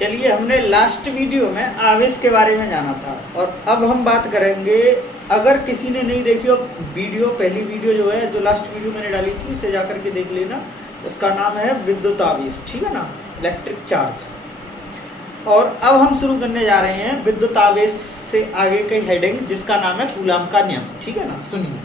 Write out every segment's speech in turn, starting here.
चलिए, हमने last video में आवेश के बारे में जाना था और अब हम बात करेंगे। अगर किसी ने नहीं देखी हो वीडियो, पहली वीडियो जो है, जो लास्ट वीडियो मैंने डाली थी, उसे जाकर के देख लेना। उसका नाम है विद्युत आवेश, ठीक है ना, इलेक्ट्रिक चार्ज। और अब हम शुरू करने जा रहे हैं विद्युत आवेश से आगे की हेडिंग, जिसका नाम है कूलाम का नियम, ठीक है ना। सुनिए,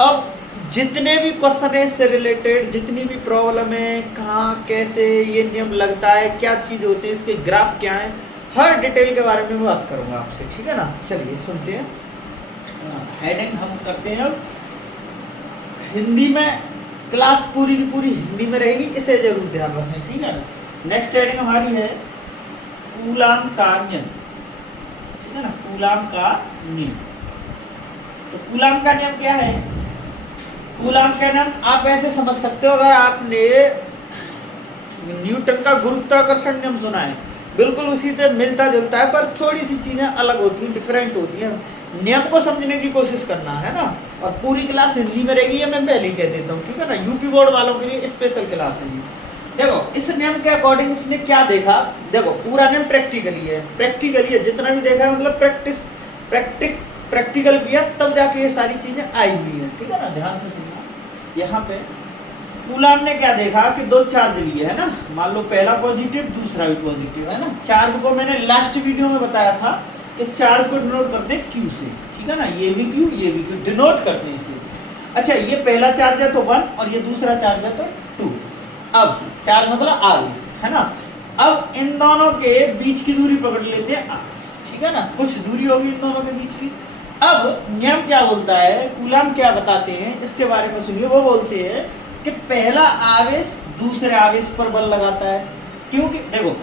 अब जितने भी क्वेश्चन है इससे रिलेटेड, जितनी भी प्रॉब्लम है, कहाँ कैसे ये नियम लगता है, क्या चीज़ होती है, इसके ग्राफ क्या है, हर डिटेल के बारे में बात करूँगा आपसे, ठीक है ना। चलिए सुनते हैं। हेडिंग हम करते हैं अब हिंदी में। क्लास पूरी की पूरी हिंदी में रहेगी, इसे जरूर ध्यान रखें, ठीक है ना। नेक्स्ट हेडिंग हमारी है कूलाम का नियम, ठीक है ना, कूलाम का नियम। तो कूलाम का नियम क्या है? कूलाम का नियम आप ऐसे समझ सकते हो, अगर आपने न्यूटन का गुरुत्वाकर्षण नियम सुना है, बिल्कुल उसी से मिलता जुलता है, पर थोड़ी सी चीज़ें अलग होती हैं, डिफरेंट होती हैं। नियम को समझने की कोशिश करना है ना। और पूरी क्लास हिंदी में रहेगी, ये मैं पहले ही कह देता हूँ, ठीक है ना। यूपी बोर्ड वालों के लिए स्पेशल क्लास है। देखो, इस नियम के अकॉर्डिंग इसने क्या देखा। देखो, पूरा नियम प्रैक्टिकली है, जितना भी देखा है, मतलब प्रैक्टिकल किया, तब जाके ये सारी चीज़ें आई हुई हैं, ठीक है ना। ध्यान से सुनना। यहाँ पे कूलाम ने क्या देखा कि दो चार्ज लिए है ना, मान लो पहला पॉजिटिव, दूसरा भी पॉजिटिव, है ना। चार्ज को मैंने लास्ट वीडियो में बताया था कि चार्ज को डिनोट करते हैं क्यू से, ठीक है ना। ये भी क्यू, ये भी क्यू, डिनोट करते हैं इसे। अच्छा, ये पहला चार्ज है तो 1 और ये दूसरा चार्ज है तो 2। अब चार्ज मतलब आवेश, है ना। अब इन दोनों के बीच की दूरी पकड़ लेते हैं r, ठीक है ना। कुछ दूरी होगी इन दोनों के बीच की। अब नियम क्या बोलता है, कूलाम क्या बताते हैं, इसके बारे में सुनिए। वो बोलते हैं कि पहला आवेश दूसरे आवेश पर बल लगाता है, क्योंकि देखो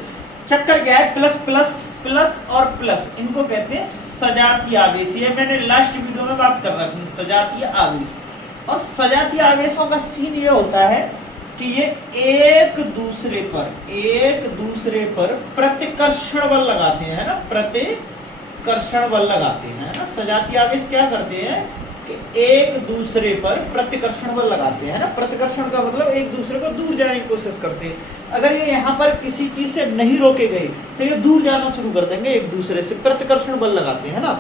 चक्कर क्या है, प्लस प्लस प्लस और प्लस, इनको कहते हैं सजातीय आवेश। ये मैंने लास्ट वीडियो में बात कर रखी है, सजातीय आवेश। और सजातीय आवेशों का सीन ये होता है कि ये एक दूसरे पर प्रतिकर्षण बल लगाते हैं, है ना, प्रतिकर्षण बल लगाते हैं, है ना। सजातीय आवेश क्या करते हैं कि एक दूसरे पर प्रतिकर्षण बल लगाते हैं ना। प्रतिकर्षण का मतलब एक दूसरे को दूर जाने की कोशिश करते हैं। अगर ये यहाँ पर किसी चीज से नहीं रोके गए तो ये दूर जाना शुरू कर देंगे एक दूसरे से, प्रतिकर्षण बल लगाते हैं ना।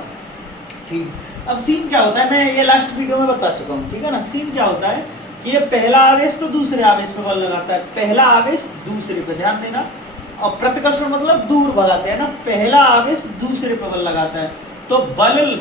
ठीक, अब सीन क्या होता है, मैं ये लास्ट वीडियो में बता चुका हूँ, ठीक है ना। सीन क्या होता है कि ये पहला आवेश तो दूसरे आवेश पे बल लगाता है, पहला आवेश दूसरे पे, ध्यान देना। और प्रतिकर्षण मतलब दूर भगाते हैं ना, पहला आवेश दूसरे पे बल लगाता है। तो बल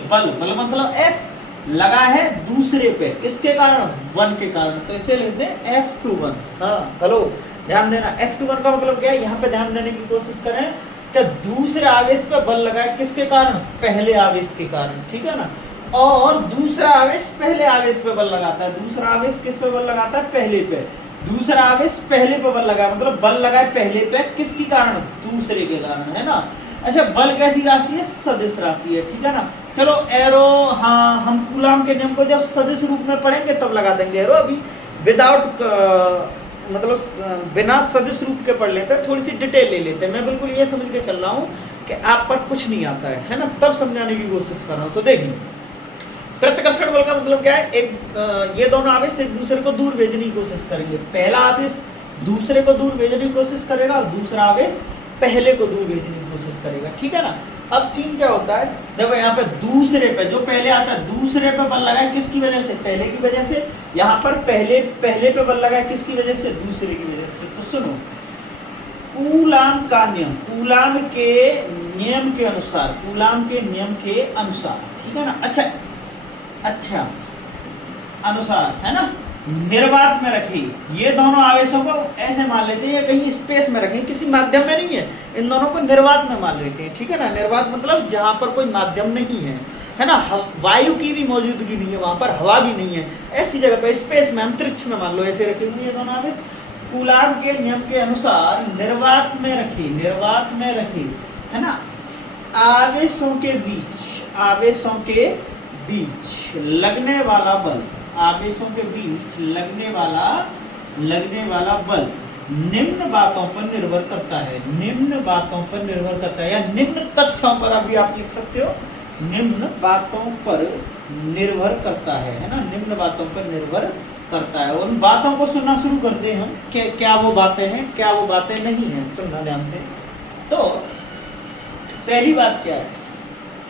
मतलब F लगा है दूसरे पे, किसके कारण, 1 के कारण, तो इसे लिखते हैं F21। हाँ, हेलो, ध्यान देना। F21 का मतलब क्या है, यहाँ पे ध्यान देने की कोशिश करें कि दूसरे आवेश पे बल लगा है, किसके कारण, पहले आवेश के कारण, ठीक है ना। और दूसरा आवेश पहले आवेश पे बल लगाता है। दूसरा आवेश किस पे बल लगाता है, पहले पे। दूसरा आवेश पहले पे बल लगा, मतलब बल लगा है पहले पे, किसके कारण, दूसरे के कारण, है ना। अच्छा, बल कैसी राशि है, सदिश राशि है, ठीक है ना। चलो एरो, हाँ, हम कूलाम के नियम को जब सदिश रूप में पढ़ेंगे तब लगा देंगे एरो। अभी विदाउट मतलब बिना सदिश रूप के पढ़ लेते हैं, थोड़ी सी डिटेल ले लेते हैं। मैं बिल्कुल ये समझ के चल रहा हूँ कि आप पर कुछ नहीं आता है ना, तब समझाने की कोशिश कर रहा हूँ। तो देखिए, प्रतिकर्षण बल का मतलब क्या है, ये दोनों आवेश एक दूसरे को दूर भेजने की कोशिश करेंगे। पहला आवेश दूसरे को दूर भेजने की कोशिश करेगा और दूसरा आवेश पहले को दूर भेजने की कोशिश करेगा, ठीक है ना। अब सीन क्या होता है, देखो यहाँ पे दूसरे पे, जो पहले आता है दूसरे पे बल लगा है, किसकी वजह से, पहले की वजह से। यहाँ पर पहले पे बल लगा है, किसकी वजह से, दूसरे की वजह से। तो सुनो, कूलाम का नियम, कूलाम के नियम के अनुसार, ठीक है ना। अच्छा अनुसार, है ना, निर्वात में रखी ये दोनों आवेशों को ऐसे मान लेते हैं, ये कहीं स्पेस में रखें, किसी माध्यम में नहीं है, इन दोनों को निर्वात में मान लेते हैं, ठीक है ना। निर्वात मतलब जहाँ पर कोई माध्यम नहीं है ना, वायु की भी मौजूदगी नहीं है, वहाँ पर हवा भी नहीं है, ऐसी जगह पर स्पेस में, अंतरिक्ष में मान लो, ऐसे रखे हुए ये दोनों आवेश। कूलाम के नियम के अनुसार निर्वात में रखी, है ना, आवेशों के बीच लगने वाला बल, आवेशों के बीच लगने वाला बल निम्न बातों पर निर्भर करता है, या निम्न तथ्यों पर, अभी आप लिख सकते हो, निम्न बातों पर निर्भर करता है ना, निम्न बातों पर निर्भर करता है। उन बातों को सुनना शुरू करते हैं हम, क्या वो बातें हैं, क्या वो बातें नहीं हैं। सुनना ध्यान से। तो पहली बात क्या है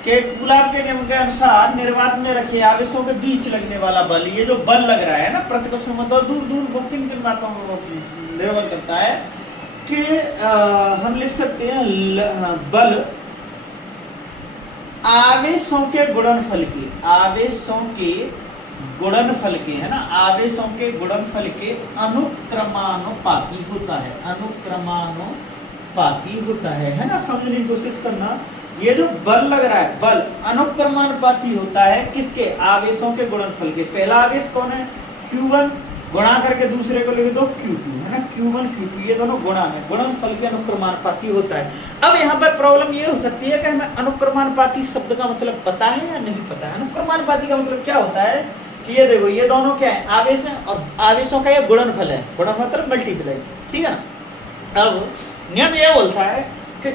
कि कूलाम के नियम के अनुसार निर्वात में रखे आवेशों के बीच लगने वाला बल, ये जो बल लग रहा है ना प्रतिकर्षण मतलब दूर दूर वो किन किन बातों पर निर्भर करता है कि हम लिख सकते हैं बल आवेशों के गुणनफल के, आवेशों के गुणनफल के, है ना, आवेशों के गुणनफल के अनुक्रमानुपाती होता है, अनुक्रमानुपाती होता है ना। समझने की कोशिश करना, ये जो बल लग रहा है बल अनुक्रमानुपाती होता है किसके, आवेशों के गुणनफल के। पहला आवेश कौन है, Q1, गुणा करके दूसरे को लिख दो Q2, है ना, Q1 Q2 ये दोनों गुणा में गुणनफल के अनुक्रमानुपाती होता है। अब यहाँ पर प्रॉब्लम ये हो सकती है कि हमें अनुक्रमानुपाती शब्द का मतलब पता है या नहीं पता है। अनुक्रमानुपाती का मतलब क्या होता है कि ये देखो ये दोनों क्या है, आवेश है और आवेशों का ये गुणनफल है, गुणनफल मतलब मल्टीप्लाई, ठीक है ना। अब नियम ये बोलता है कि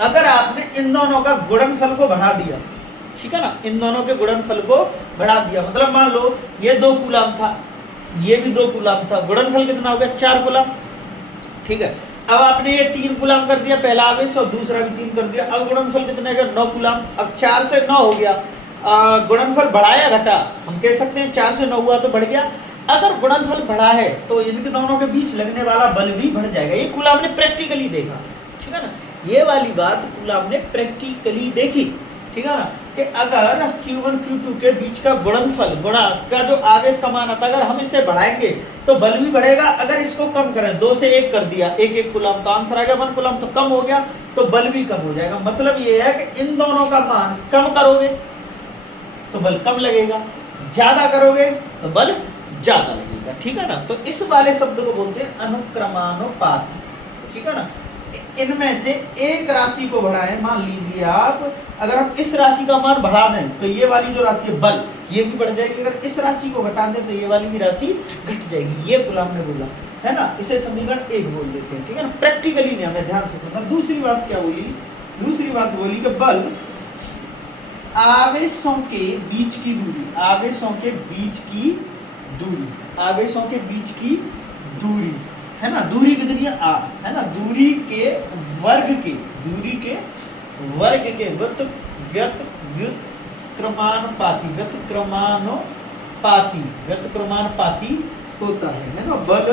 अगर आपने इन दोनों का गुणनफल को बढ़ा दिया, ठीक है ना, इन दोनों के गुणनफल को बढ़ा दिया, मतलब मान लो ये 2 कूलाम था, ये भी 2 कूलाम था, गुणनफल कितना हो गया 4 कूलाम, ठीक है। अब आपने ये 3 कूलाम कर दिया पहला आवेश और दूसरा भी 3 कर दिया, अब गुणनफल कितना हो गया 9 कूलाम। अब 4 से 9 हो गया, गुणनफल बढ़ा या घटा, हम कह सकते हैं 4 से 9 हुआ तो बढ़ गया। अगर गुणनफल बढ़ा है तो इनके दोनों के बीच लगने वाला बल भी बढ़ जाएगा। ये कूलाम ने प्रैक्टिकली देखा, ठीक है ना, ये वाली बात कूलाम ने प्रैक्टिकली देखी, ठीक है ना, कि अगर Q1 Q2 के बीच का गुणनफल गुणा का जो आवेश का मान आता है, अगर हम इसे बढ़ाएंगे तो बल भी बढ़ेगा। अगर इसको कम करें, 2 से 1 कर दिया, 1 कूलाम तो आंसर आ गया 1 कूलाम, तो कम हो गया तो बल भी कम हो जाएगा। मतलब ये है कि इन दोनों का मान कम करोगे तो बल कम लगेगा, ज्यादा करोगे तो बल ज्यादा लगेगा, ठीक है ना। तो इस वाले शब्द को बोलते हैं अनुक्रमानुपात, ठीक है ना। इनमें से एक राशि को बढ़ाएं, मान लीजिए आप, अगर हम इस राशि का मान बढ़ा दें तो ये वाली जो राशि है बल ये भी बढ़ जाएगी, अगर इस राशि को घटा दें तो ये वाली भी राशि घट जाएगी। ये कूलाम ने बोला है ना, इसे समीकरण 1 बोल देते हैं, ठीक है ना। प्रैक्टिकली नहीं, हमें ध्यान से सुनना। दूसरी बात क्या बोली, दूसरी बात बोली कि बल आवेशों के बीच की दूरी, आवेशों के बीच की दूरी, आवेशों के बीच की दूरी, है ना, दूरी कितनी है r, है ना, दूरी के वर्ग के, दूरी के वर्ग के व्युत्क्रमानुपाती, व्युत्क्रमानुपाती होता है ना। बल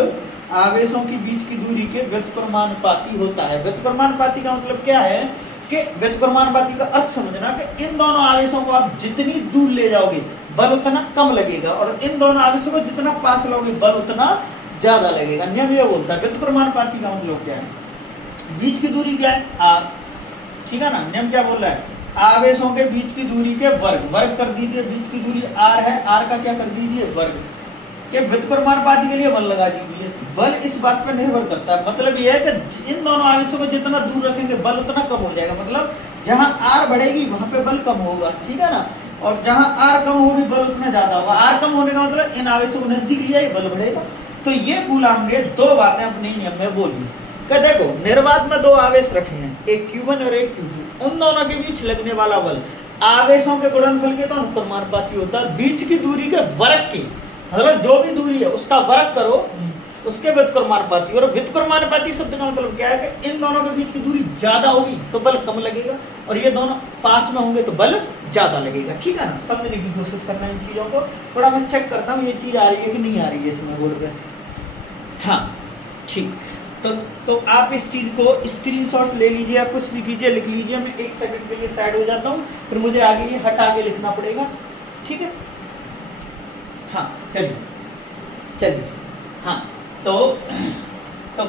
आवेशों के बीच की दूरी के व्युत्क्रमानुपाती होता है। व्युत्क्रमानुपाती का मतलब क्या है कि व्युत्क्रमानुपाती का अर्थ समझना कि इन दोनों आवेशों को आप जितनी दूर ले जाओगे बल उतना कम लगेगा, और इन दोनों आवेशों को जितना पास लोगे बल उतना ज्यादा लगेगा। नियम ये बोलता है। व्युत्क्रमानुपाती का मतलब क्या है, बीच की दूरी क्या है r, ठीक है ना। नियम क्या बोल रहा है, आवेशों के बीच की दूरी के वर्ग, वर्ग कर दीजिए, बीच की दूरी r है, r का क्या कर दीजिए वर्ग, के व्युत्क्रमानुपाती के लिए बल लगा दीजिए। बल इस बात पर निर्भर करता है, मतलब यह है कि इन दोनों आवेशों को जितना दूर रखेंगे बल उतना कम हो जाएगा। मतलब जहां r बढ़ेगी वहां पे बल कम होगा, ठीक है ना, और जहां r कम होगी बल उतना ज्यादा होगा। r कम होने का मतलब इन आवेशों को नजदीक लिया बल बढ़ेगा। तो ये कूलाम ने 2 बातें अपने नियम में बोली कि देखो निर्वात में 2 आवेश रखे हैं, एक Q1 और एक Q2, उन दोनों के बीच लगने वाला बल आवेशों के गुणनफल के तो अनुक्रमानुपाती होता है, बीच की दूरी के वर्ग की, मतलब जो भी दूरी है उसका वर्ग करो उसके व्युत्क्रमानुपाती। और व्युत्क्रमानुपाती शब्द का मतलब क्या है कि इन दोनों के बीच की दूरी ज्यादा होगी तो बल कम लगेगा, और ये दोनों पास में होंगे तो बल ज्यादा लगेगा, ठीक है ना। समझने की कोशिश करना इन चीजों को। थोड़ा मैं चेक करता हूँ ये चीज आ रही है कि नहीं आ रही है इसमें बोर्ड पे। हाँ ठीक, तो आप इस चीज को स्क्रीनशॉट ले लीजिए या कुछ भी कीजिए, लिख लीजिए। मैं 1 सेकंड के लिए साइड हो जाता हूँ, फिर मुझे आगे ये हटा के लिखना पड़ेगा, ठीक है। हाँ चलिए हाँ, तो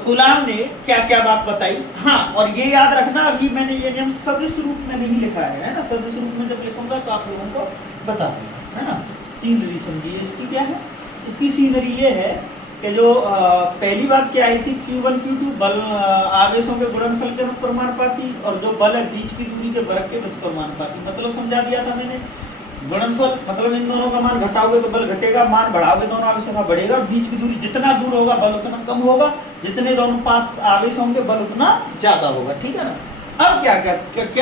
कूलाम ने क्या क्या बात बताई। हाँ, और ये याद रखना अभी मैंने ये नियम सदिश रूप में नहीं लिखा है ना, सदिश रूप में जब लिखूंगा तो आप लोगों को बता दूंगा, है ना। सीनरी समझिए इसकी क्या है, इसकी सीनरी ये है कि जो पहली बात क्या आई थी, Q1 Q2 बल आवेशों के गुणनफल के अनुक्रमानुपाती, और जो बल है बीच की दूरी के वर्ग के व्युत्क्रमानुपाती। मतलब समझा दिया था मैंने। गुणनफल मतलब इन दोनों का मान घटाओगे तो बल घटेगा, मान बढ़ाओगे दोनों आवेशों का बढ़ेगा, बीच की दूरी जितना दूर होगा बल उतना कम होगा, जितने दोनों पास आवेश होंगे बल उतना ज्यादा होगा, ठीक है ना। अब क्या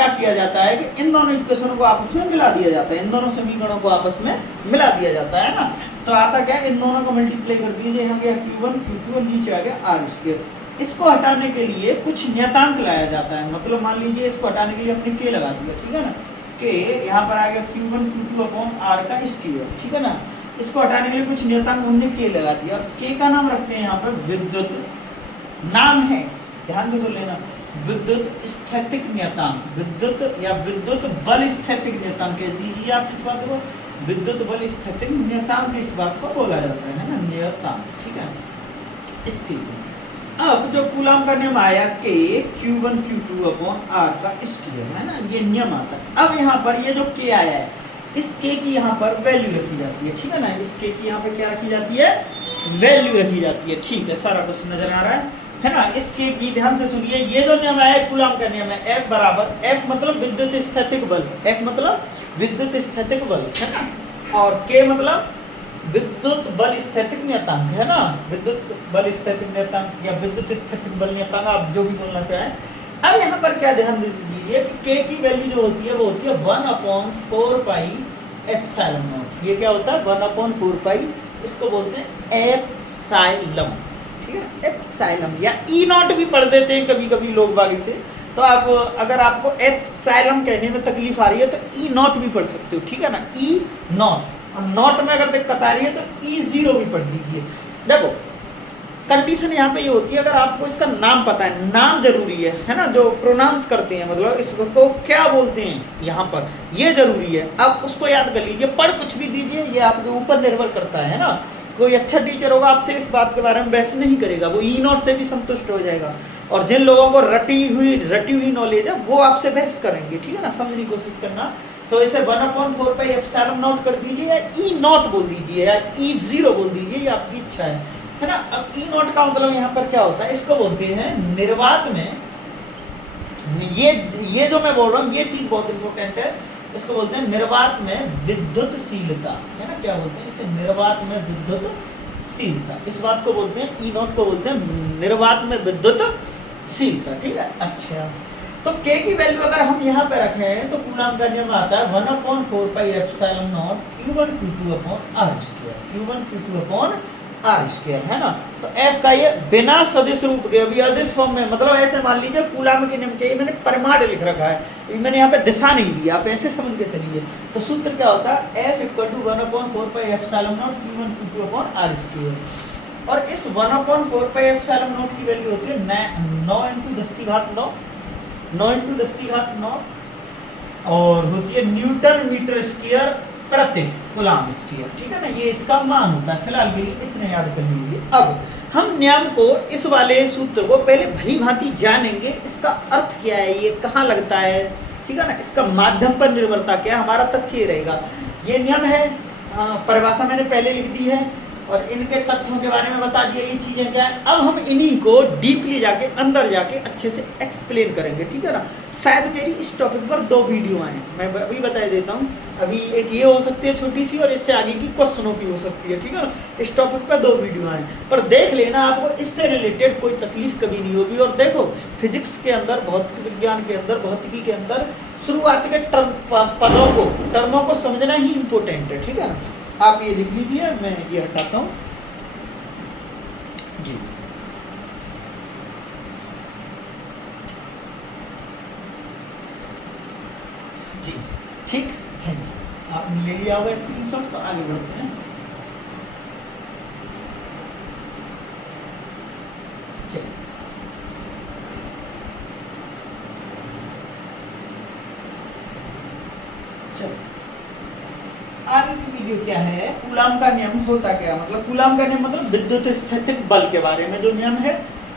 किया जाता है कि इन दोनों इक्वेशनों को आपस में मिला दिया जाता है, इन दोनों समीकरणों को आपस में मिला दिया जाता है ना। तो आता क्या, इन दोनों को मल्टीप्लाई कर दीजिए, यहाँ गया Q1 Q2 और नीचे आ गया R स्क्वायर। इसको हटाने के लिए कुछ नियतांक लाया जाता है, मतलब मान लीजिए इसको हटाने के लिए हमने के लगा दिया, ठीक है ना, के यहाँ पर आ गया Q1 Q2 अपॉन R का स्क्वायर, ठीक है ना। इसको हटाने के लिए कुछ नियतांक हमने के लगा दिया, और के का नाम रखते हैं यहाँ पर विद्युत, नाम है, ध्यान से सुन लेना, विद्युत स्थैतिक नियतांक, विद्युत या विद्युत बल स्थैतिक नियतांक कह दीजिए आप इस बात को, विद्युत बल स्थैतिक नियतांक इस बात को बोला जाता है ना, नियतांक, ठीक है। इसके लिए अब जो कूलाम का नियम आया के Q1 Q2 अपॉन R का स्क्वायर, है ना, ये नियम आता है। अब यहाँ पर ये जो के आया है, इस के की यहाँ पर वैल्यू रखी जाती है, ठीक है ना, इस के की यहाँ पर क्या रखी जाती है, वैल्यू रखी जाती है, ठीक है, सारा कुछ नजर आ रहा है ना। इस के की ध्यान से सुनिए, ये जो नियम आया कूलाम का नियम है, F बराबर, F मतलब विद्युत स्थैतिक बल, F मतलब विद्युत स्थैतिक बल, है ना, और के मतलब विद्युत बल स्थैतिक नियतांक, है ना, विद्युत बल स्थैतिक नियतांक या विद्युत स्थैतिक बल नियतांक, आप जो भी बोलना चाहें। अब यहाँ पर क्या ध्यान दीजिए कि के की वैल्यू जो होती है वो होती है 1/4 पाई एप्सिलॉन नॉट। ये क्या होता है 1/4 पाई, इसको बोलते हैं एप्सिलॉन, ठीक है, एप्सिलॉन या ई नॉट भी पढ़ देते हैं कभी कभी लोग बागी से। तो आप अगर आपको एप्सिलॉन कहने में तकलीफ आ रही है तो ई नॉट भी पढ़ सकते हो, ठीक है ना, ई नॉट, और नॉट में अगर दिक्कत आ रही है तो E0 भी पढ़ दीजिए। देखो कंडीशन यहाँ पे ये होती है, अगर आपको इसका नाम पता है, नाम जरूरी है ना, जो प्रोनाउंस करते हैं, मतलब इसको क्या बोलते हैं यहाँ पर, ये जरूरी है। अब उसको याद कर लीजिए, पढ़ कुछ भी दीजिए, ये आपके ऊपर निर्भर करता है ना। कोई अच्छा टीचर होगा आपसे इस बात के बारे में बहस नहीं करेगा, वो ई नॉट से भी संतुष्ट हो जाएगा, और जिन लोगों को रटी हुई नॉलेज है वो आपसे बहस करेंगे, ठीक है ना, समझने की कोशिश करना। तो इसे 1/4 पाई एप्सिलॉन नॉट कर दीजिए, या ई नॉट बोल दीजिए, या E0 बोल दीजिए, ये आपकी इच्छा है ना। अब ई नॉट का मतलब यहाँ पर क्या होता है, इसको बोलते हैं निर्वात में, ये जो मैं बोल रहा हूँ ये चीज बहुत इंपॉर्टेंट है, इसको बोलते हैं निर्वात में विद्युतशीलता, है ना, क्या बोलते हैं इसे, निर्वात में विद्युतशीलता, इस बात को बोलते हैं, ई नॉट को बोलते हैं निर्वात में विद्युतशीलता, ठीक है। अच्छा, तो के की वैल्यू अगर हम यहाँ पे रखें तो कूलाम का नियम आता है 1/4 pi epsilon not Q1 Q2 upon R square, Q1 Q2 upon R square, है ना। तो F का ये बिना सदिश रूप के, अभी अदिश फॉर्म में, मतलब ऐसे मान लीजिए कूलाम के नियम के मैंने परिमाण लिख रखा है, मैंने यहाँ पे दिशा नहीं दी, आप ऐसे समझ के चलिए। तो सूत्र क्या होता है, F = 1/4 pi epsilon not Q1 Q2 upon R square, और इस 1/4 पाई एप्सिलॉन नॉट की वैल्यू होती है 9 × 10⁹ 9 × 10⁹ और होती है न्यूटन मीटर स्क्वायर प्रति कूलाम स्क्वायर, ठीक है ना, ये इसका मान होता है। फिलहाल के लिए इतने याद कर लीजिए। अब हम नियम को, इस वाले सूत्र को पहले भली भांति जानेंगे, इसका अर्थ क्या है, ये कहाँ लगता है, ठीक है ना, इसका माध्यम पर निर्भरता क्या, हमारा तथ्य ये रहेगा। ये नियम है, परिभाषा मैंने पहले लिख दी है, और इनके तथ्यों के बारे में बता दिया, ये चीजें क्या है। अब हम इन्हीं को डीपली जाके, अंदर जाके अच्छे से एक्सप्लेन करेंगे, ठीक है ना। शायद मेरी इस टॉपिक पर 2 वीडियो आए, मैं अभी बता देता हूँ। अभी एक ये हो सकती है छोटी सी, और इससे आगे की क्वेश्चनों की हो सकती है, ठीक है ना। इस टॉपिक पर 2 वीडियो आए, पर देख लेना, आपको इससे रिलेटेड कोई तकलीफ कभी नहीं होगी। और देखो फिजिक्स के अंदर, भौतिक विज्ञान के अंदर, भौतिकी के अंदर शुरुआत के टर्मों को समझना ही इम्पोर्टेंट है, ठीक है ना। आप ये लिख लीजिए, मैं ये हटाता हूँ जी। जी ठीक, थैंक यू। आपने ले लिया होगा स्क्रीनशॉट, तो आगे बढ़ते हैं। चलिए, चलो आगे की वीडियो क्या है, कूलाम का नियम होता क्या, मतलब कूलाम का नियम मतलब विद्युत स्थैतिक बल के बारे में जो नियम है।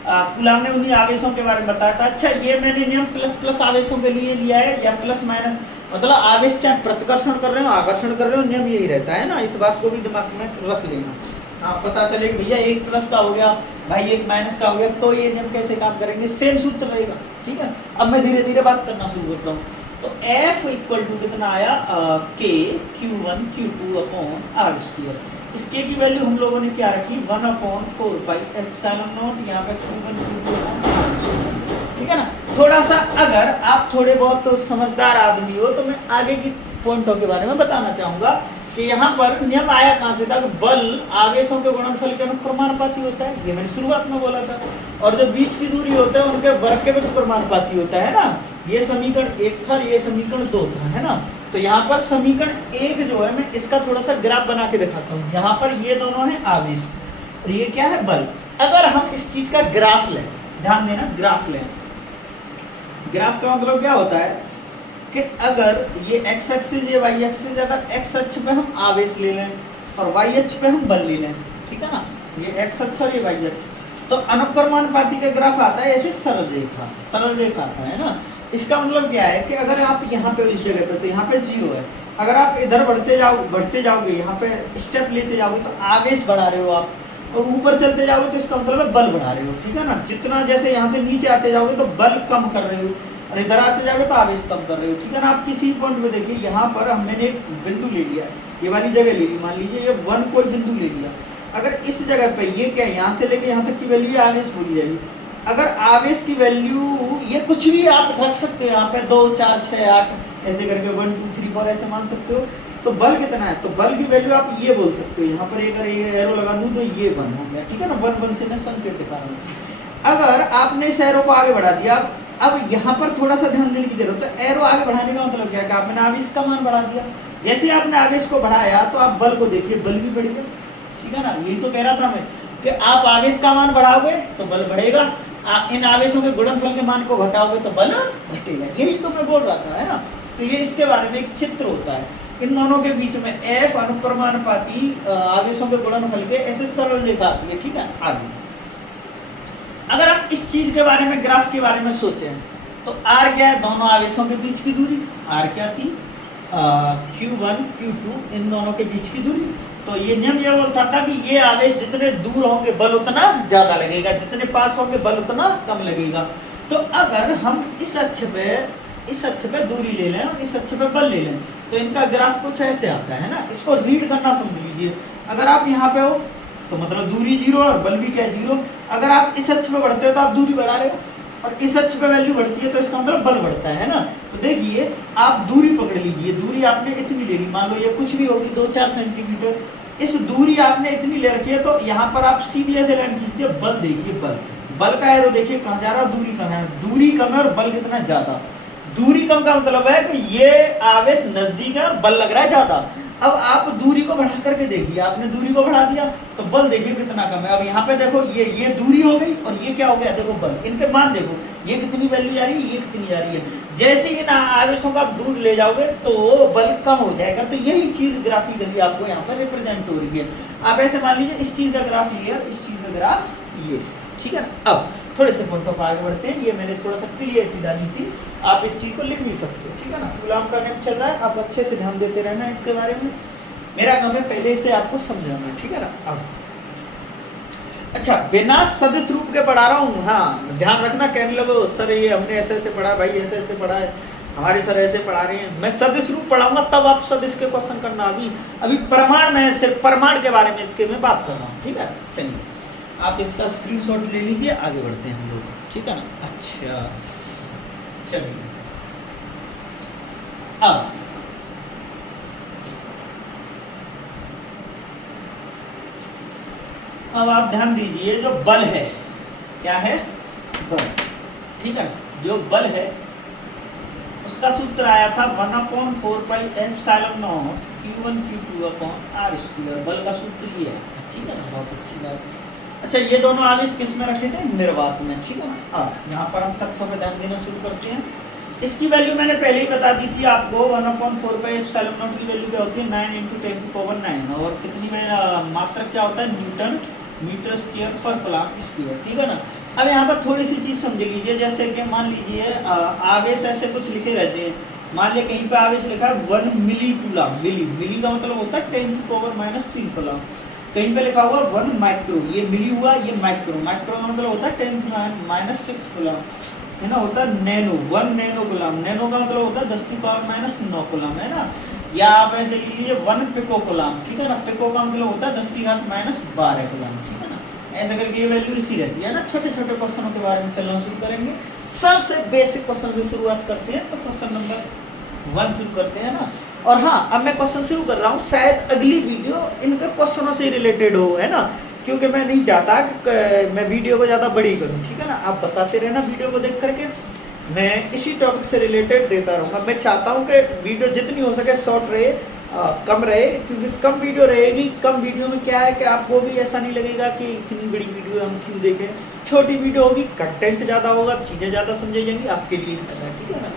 कूलाम ने उन्हीं आवेशों के बारे में बताया था। अच्छा, ये मैंने नियम प्लस आवेशों के लिए लिया है, या प्लस माइनस, मतलब आवेश चाहे प्रतिकर्षण कर रहे हो, आकर्षण कर रहे हो, नियम यही रहता है ना। इस बात को भी दिमाग में रख लेना। हाँ, पता चले कि भैया 1 प्लस का हो गया, भाई 1 माइनस का हो गया, तो ये नियम कैसे काम करेंगे, सेम सूत्र रहेगा, ठीक है। अब मैं धीरे धीरे बात करना शुरू करता हूँ। तो F = कितना आया, K Q1 Q2 upon R square. इस K की वैल्यू हम लोगों ने क्या रखी, 1/4 पाई एप्सिलॉन नॉट, यहाँ पे Q1 Q2 upon R square, ठीक है ना। थोड़ा सा अगर आप थोड़े बहुत तो समझदार आदमी हो, तो मैं आगे की पॉइंटों के बारे में बताना चाहूँगा कि यहाँ पर नियम आया कहाँ से था कि बल आवेशों के गुणनफल के अनुप्रमाणुपाती होता है, ये मैंने शुरुआत में बोला था। और जो बीच की दूरी होता है उनके वर्ग के अनुप्रमाणुपाती होता है ना। ये समीकरण 1 था, ये समीकरण 2 था, है ना। तो यहाँ पर समीकरण 1 जो है, मैं इसका थोड़ा सा ग्राफ बना के दिखाता हूँ। यहाँ पर ये दोनों है आवेश और ये क्या है, बल। अगर हम इस चीज का ग्राफ लें, ध्यान देना, ग्राफ लें। ग्राफ का मतलब क्या होता है कि अगर ये x एक्सिस, ये y एक्सिस, अगर x अक्ष पे हम आवेश ले लें और y अक्ष पे हम बल ले लें, ठीक है ना, ये x अक्ष और ये y अक्ष, तो अनुक्रमानुपाती का ग्राफ आता है ऐसे सरल रेखा आता है ना। इसका मतलब क्या है कि अगर आप यहाँ पे इस जगह पे, तो यहाँ पे 0 है, अगर आप इधर बढ़ते जाओगे, यहाँ पे स्टेप लेते जाओगे तो आवेश बढ़ा रहे हो आप, और ऊपर चलते जाओगे तो इसका मतलब है बल बढ़ा रहे हो, ठीक है ना। जितना जैसे यहाँ से नीचे आते जाओगे तो बल कम कर रहे हो, और इधर आते जाओगे तो आवेश कम कर रहे हो, ठीक है ना। आप किसी पॉइंट में देखिए, यहाँ पर मैंने एक बिंदु ले लिया, ये वाली जगह ले ली, मान लीजिए ये 1 कोई बिंदु ले लिया। अगर इस जगह पे ये क्या है, यहाँ से लेके यहाँ तक की वैल्यू आवेश बोली जाएगी। अगर आवेश की वैल्यू ये कुछ भी आप रख सकते हो, यहाँ पे 2 4 6 8 ऐसे करके 1 2 3 4 ऐसे मान सकते हो। तो बल कितना है, तो बल की वैल्यू आप ये बोल सकते हो। यहाँ पर अगर ये एरो लगा दूं तो ये 1 हो गया, ठीक है ना। 1 1 से मैं संकेत दिखा रहा हूँ। अगर आपने इस एरो को आगे बढ़ा दिया, अब यहाँ पर थोड़ा सा ध्यान देने की जरूरत है। एरो आगे बढ़ाने का मतलब क्या है कि आपने आवेश का मान बढ़ा दिया। जैसे आपने आवेश को बढ़ाया तो आप बल को देखिए, बल भी बढ़ेगा, ठीक है ना। यही तो कह रहा था मैं कि आप आवेश का मान बढ़ाओगे तो बल बढ़ेगा, इन आवेशों के गुणनफल के मान को घटाओगे तो बल घटेगा। यही तो मैं बोल रहा था, है ना। तो ये इसके बारे में एक चित्र होता है, इन दोनों के बीच में F अनुप्रमाणुपाती आवेशों के गुणनफल के ऐसे सरल रेखा आती है, ठीक है। आगे अगर हम इस चीज के बारे में, ग्राफ के बारे में सोचें तो R क्या है, दोनों आवेशों के बीच की दूरी। R क्या थी, Q1 Q2, इन दोनों के बीच की दूरी। तो ये नियम ये बोलता था कि ये आवेश जितने दूर होंगे बल उतना ज्यादा लगेगा, जितने पास होंगे बल उतना कम लगेगा। तो अगर हम इस अक्ष पे दूरी ले लें और इस अक्ष पे बल ले लें तो इनका ग्राफ कुछ ऐसे आता है ना। इसको रीड करना समझ लीजिए। अगर आप यहाँ पे हो तो मतलब दूरी 0 और बल भी क्या है, 0। अगर आप इस अक्ष पे बढ़ते हो तो आप दूरी बढ़ा रहे हो, और इस अक्ष पे वैल्यू बढ़ती है तो इसका मतलब बल बढ़ता है ना। तो देखिए, आप दूरी पकड़ लीजिए, दूरी आपने इतनी ले ली, मान लो ये कुछ भी होगी 2-4 सेंटीमीटर, इस दूरी आपने इतनी ले रखी है। तो यहाँ पर आप सीधी ऐसे लाइन खींचते, बल देखिए, बल का एरो देखिए कहाँ जा रहा है, दूरी कहाँ है, दूरी कम है और बल कितना ज्यादा। दूरी कम का मतलब है कि ये आवेश नजदीक है और बल लग रहा है ज्यादा। अब आप दूरी को बढ़ा करके देखिए, आपने दूरी को बढ़ा दिया तो बल देखिए कितना कम है। अब यहाँ पे देखो, ये दूरी हो गई और ये क्या हो गया, देखो बल, इनके मान देखो, ये कितनी वैल्यू जा रही है, ये कितनी जा रही है। जैसे इन आवेशों का आप दूर ले जाओगे तो बल कम हो जाएगा। तो यही चीज ग्राफिकली आपको यहाँ पर रिप्रेजेंट हो रही है। आप ऐसे मान लीजिए इस चीज का ग्राफ ये है, इस चीज का ग्राफ ये, ठीक है ना। अब थोड़े से पॉइंटों पर आगे बढ़ते हैं। ये मैंने थोड़ा सा क्लियरिटी डाली थी, आप इस चीज को लिख भी सकते हो, ठीक है ना। गुलाम का नेट चल रहा है, आप अच्छे से ध्यान देते रहना इसके बारे में। मेरा काम है पहले से आपको समझाना, ठीक है ना। अब अच्छा, बिना सदिश रूप के पढ़ा रहा हूँ, हाँ ध्यान रखना। कहने लगो सर ये हमने ऐसे ऐसे पढ़ा, भाई ऐसे ऐसे पढ़ा है, हमारे सर ऐसे पढ़ा रहे हैं। मैं सदिश रूप पढ़ाऊंगा तब आप सदिश के क्वेश्चन करना। अभी प्रमाण में, सिर्फ प्रमाण के बारे में इसके मैं बात कर रहा हूँ, ठीक है। चलिए आप इसका स्क्रीनशॉट ले लीजिए, आगे बढ़ते हैं हम लोग, ठीक है ना। अच्छा चलिए, अब आप ध्यान दीजिए, जो बल है, क्या है, बल, ठीक है। जो बल है उसका सूत्र आया था 1/4πε0 Q1 Q2/r²। बल का सूत्र ये है, ठीक है ना। बहुत अच्छी बात। अच्छा, ये दोनों आवेश किस में रखे थे, निर्वात में, ठीक है ना। यहाँ पर हम तथ्यों पर ध्यान देना शुरू करते हैं। इसकी वैल्यू मैंने पहले ही बता दी थी आपको। 1/4πε0 की वैल्यू क्या होती है, 9 × 10⁹ और कितनी में मात्रक क्या होता है, न्यूटन मीटर स्क्वायर पर कूलम्ब स्क्वायर, ठीक है ना। अब यहाँ पर थोड़ी सी चीज समझ लीजिए। जैसे कि मान लीजिए आवेश ऐसे कुछ लिखे रहते हैं। मान लिया कहीं पे आवेश लिखा है 1 मिली कूलम्ब। मिली का मतलब होता है 10⁻³ कूलम्ब। कहीं पे लिखा हुआ 1 माइक्रो, ये मिली हुआ, ये माइक्रो का मतलब होता है 10⁻⁶ कूलम्ब, है ना। होता है नैनो, 1 नैनो कूलम्ब। नैनो का मतलब होता है 10⁻⁹ कूलम्ब, है ना। या आप ऐसे लीजिए 1 पिको कूलम्ब, ठीक है ना। पिको का मतलब होता है 10⁻12 कूलम्ब, ठीक है ना। ऐसे करके ये वैल्यू लिखी रहती है ना। छोटे छोटे क्वेश्चनों के बारे में चलना शुरू करेंगे। सबसे बेसिक क्वेश्चन से शुरुआत करते हैं। तो क्वेश्चन नंबर 1 शुरू करते हैं ना। और हाँ, अब मैं क्वेश्चन शुरू कर रहा हूँ, शायद अगली वीडियो इनके क्वेश्चनों से रिलेटेड हो, है ना, क्योंकि मैं नहीं चाहता कि मैं वीडियो को ज़्यादा बड़ी करूँ, ठीक है ना। आप बताते रहना वीडियो को देख करके, मैं इसी टॉपिक से रिलेटेड देता रहूँगा। मैं चाहता हूँ कि वीडियो जितनी हो सके शॉर्ट रहे, कम रहे, क्योंकि कम वीडियो रहेगी। कम वीडियो में क्या है कि आपको भी ऐसा नहीं लगेगा कि इतनी बड़ी वीडियो हम क्यों देखें। छोटी वीडियो होगी, कंटेंट ज़्यादा होगा, चीज़ें ज़्यादा समझी जाएंगी, आपके लिए फायदा है, ठीक है ना।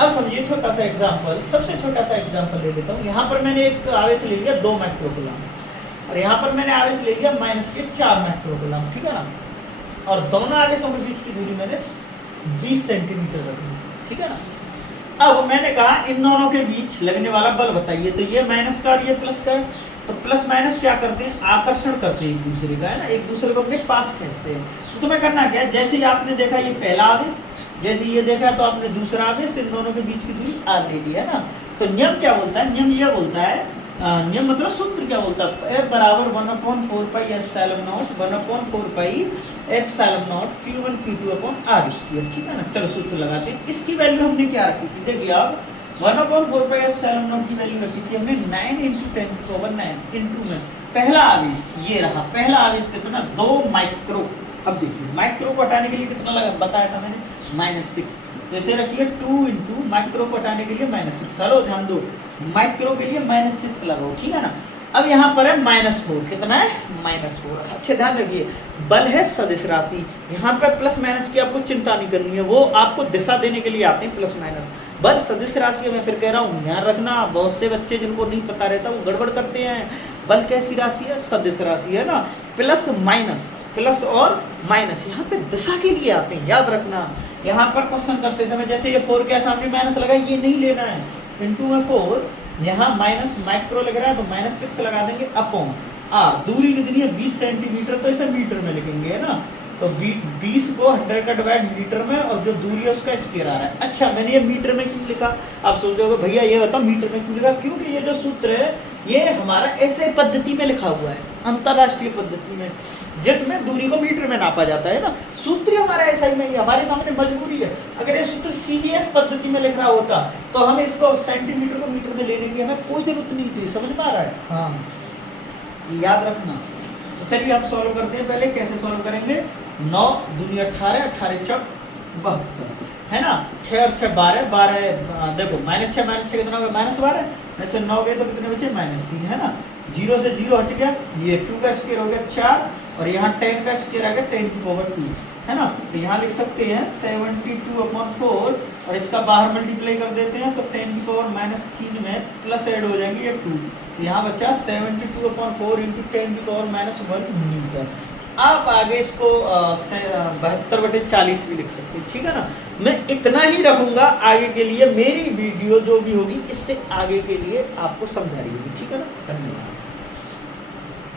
अब समझिए छोटा सा एग्जाम्पल, सबसे छोटा सा एग्जाम्पल ले लेता हूँ। यहाँ पर मैंने एक आवेश ले लिया 2 माइक्रोकूलम और यहाँ पर मैंने आवेश ले लिया -4 माइक्रोकूलम, ठीक है ना। और दोनों आवेशों के बीच की दूरी मैंने 20 सेंटीमीटर रखी, ठीक है ना। अब मैंने कहा इन दोनों के बीच लगने वाला बल बताइए, तो ये माइनस का और ये प्लस का है। तो प्लस माइनस क्या करते हैं, आकर्षण करते हैं एक दूसरे का, है ना, एक दूसरे को अपने पास खींचते हैं। तो तुम्हें करना क्या है, जैसे ही आपने देखा ये पहला आवेश, जैसे ये देखा तो आपने दूसरा आवेश, इन दोनों के बीच की दूरी r ले ली, है ना। तो नियम क्या बोलता है, नियम यह बोलता है, नियम मतलब सूत्र क्या बोलता है, F बराबर 1/4 pi epsilon not 1/4 pi epsilon not Q1 Q2 upon r square, ठीक है ना। चलो सूत्र लगाते हैं। इसकी वैल्यू हमने क्या रखी थी, देखिए आप 1/4 पाई एप्सिलॉन नॉट की वैल्यू रखी थी हमने 9 × 10⁹ इंटू में पहला आवेश ये रहा, पहला आवेश कितना 2 माइक्रो। अब देखिए माइक्रो को हटाने के लिए कितना लगा बताया था मैंने, -6। तो इसे रखिए 2 × माइक्रो को हटाने के लिए -6। हेलो ध्यान दो, माइक्रो के लिए -6 लगाओ, ठीक है ना। अब यहाँ पर है -4, कितना है -4। अच्छे ध्यान रखिए, बल है सदिश राशि, यहाँ पे प्लस माइनस की आपको चिंता नहीं करनी है, वो आपको दिशा देने के लिए आते हैं प्लस माइनस। बल सदिश राशि है, मैं फिर कह रहा हूँ ध्यान रखना, बहुत से बच्चे जिनको नहीं पता रहता वो गड़बड़ करते हैं। बल कैसी राशि है, सदिश राशि, है ना। प्लस माइनस, प्लस और माइनस यहाँ पे दिशा के लिए आते हैं, याद रखना। यहाँ पर क्वेश्चन करते समय जैसे ये 4 के सामने माइनस लगा, ये नहीं लेना है, इंटू में 4, यहाँ माइनस माइक्रो लग रहा है तो -6 लगा देंगे अपॉन r। दूरी कितनी है 20 सेंटीमीटर, तो इसे मीटर में लिखेंगे, है ना। तो 20 को 100 का डिवाइड मीटर में, और जो दूरी है उसका स्क्वायर आ रहा है। अच्छा मैंने ये मीटर में क्यों लिखा, आप सोचोगे भैया ये बताओ मीटर में क्यों लिखा, क्योंकि ये जो सूत्र है ये हमारा ऐसे पद्धति में लिखा हुआ है, अंतरराष्ट्रीय पद्धति में, जिसमें दूरी को मीटर में नापा जाता है ना। सूत्र हमारा ऐसा ही नहीं, हमारे सामने मजबूरी है। अगर ये सूत्र सीजीएस पद्धति में लिख रहा होता तो हम इसको सेंटीमीटर को मीटर में लेने की हमें कोई जरूरत नहीं थी, समझ में आ रहा है, हाँ याद रखना। तो चलिए हम सॉल्व करते हैं। पहले कैसे सॉल्व करेंगे, 9 दूनी 18, 18 चौक 72, है ना। 6 और 6 12, 12 देखो -6 कितना हो गया -12, ऐसे 9 गए तो कितने बचे -3, है ना। 0 से 0 हट गया, ये 2 का स्क्वायर हो गया 4, और यहाँ 10 का स्क्वायर आ गया 10⁻², है ना। तो यहाँ लिख सकते हैं 72/4, और इसका बाहर मल्टीप्लाई कर देते हैं तो 10⁻³ में प्लस ऐड हो जाएंगे ये 2, तो यहाँ बचा 72/4 × 10⁻⁻1 मीटर। आप आगे इसको 72/40 भी लिख सकते हैं, ठीक है ना। मैं इतना ही रखूंगा आगे के लिए, मेरी वीडियो जो भी होगी इससे आगे के लिए आपको समझा रही होगी, ठीक है ना। धन्यवाद।